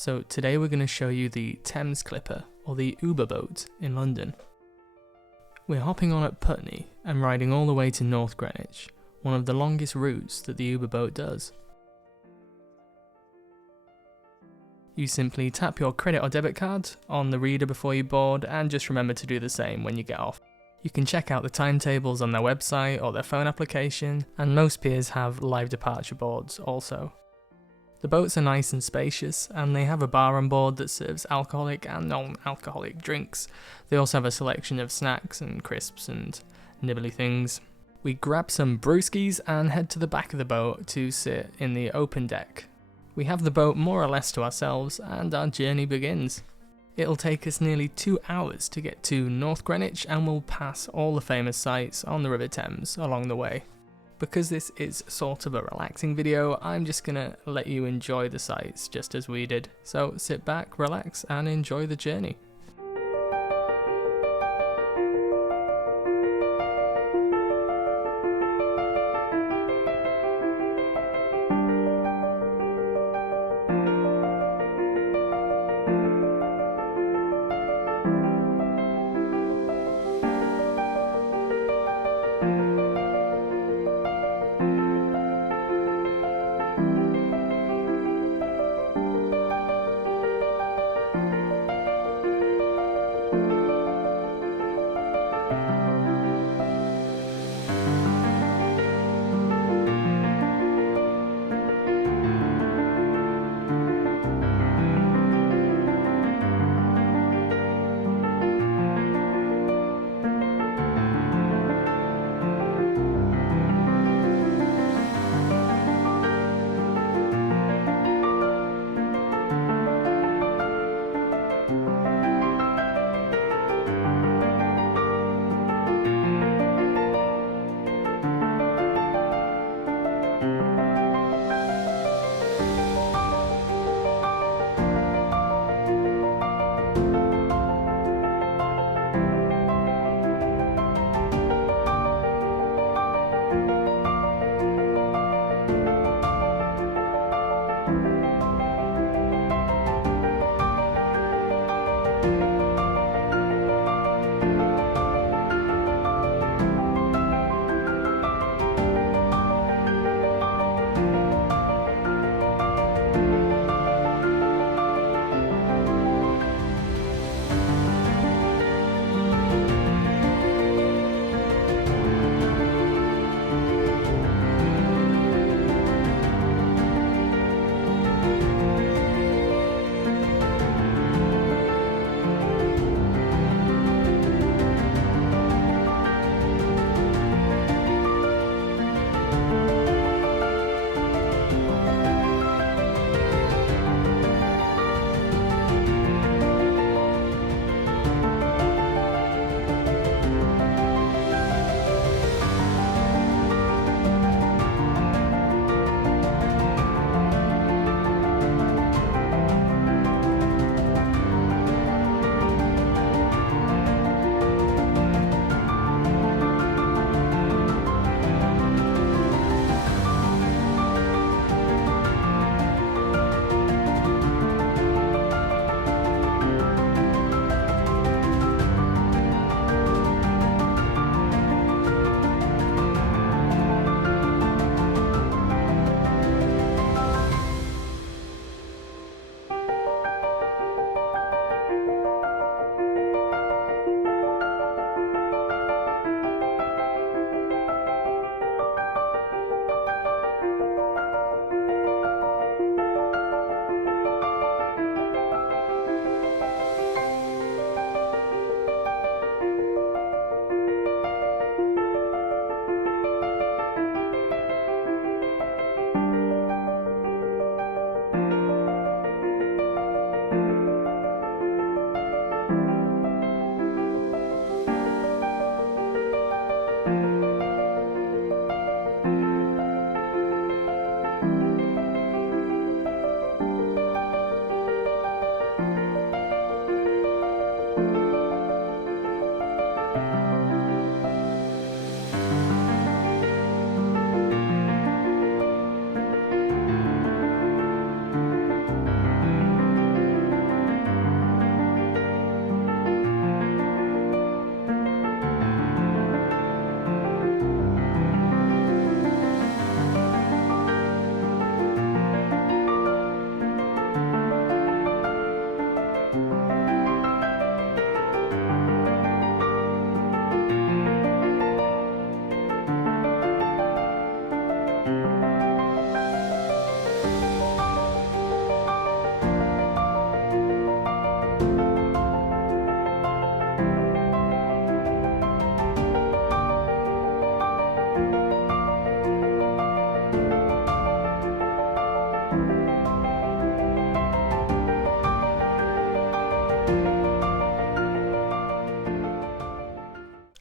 So today we're going to show you the Thames Clipper, or the Uber boat in London. We're hopping on at Putney and riding all the way to North Greenwich, one of the longest routes that the Uber boat does. You simply tap your credit or debit card on the reader before you board, and just remember to do the same when you get off. You can check out the timetables on their website or their phone application, and most piers have live departure boards also. The boats are nice and spacious, and they have a bar on board that serves alcoholic and non-alcoholic drinks. They also have a selection of snacks and crisps and nibbly things. We grab some brewskies and head to the back of the boat to sit in the open deck. We have the boat more or less to ourselves, and our journey begins. It'll take us nearly 2 hours to get to North Greenwich, and we'll pass all the famous sites on the River Thames along the way. Because this is sort of a relaxing video, I'm just gonna let you enjoy the sights just as we did. So sit back, relax, and enjoy the journey.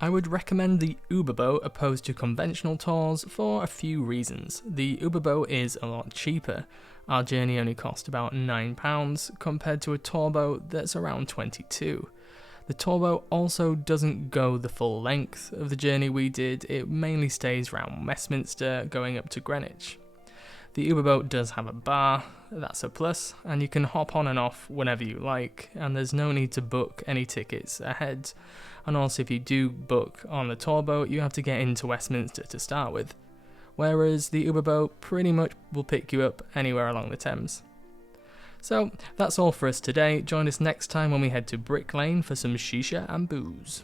I would recommend the Uber boat opposed to conventional tours for a few reasons. The Uber boat is a lot cheaper. Our journey only cost about £9 compared to a tour boat that's around £22. The tour boat also doesn't go the full length of the journey we did, it mainly stays around Westminster going up to Greenwich. The Uber boat does have a bar, that's a plus, and you can hop on and off whenever you like, and there's no need to book any tickets ahead. And also if you do book on the tour boat, you have to get into Westminster to start with, whereas the Uber boat pretty much will pick you up anywhere along the Thames. So that's all for us today. Join us next time when we head to Brick Lane for some shisha and booze.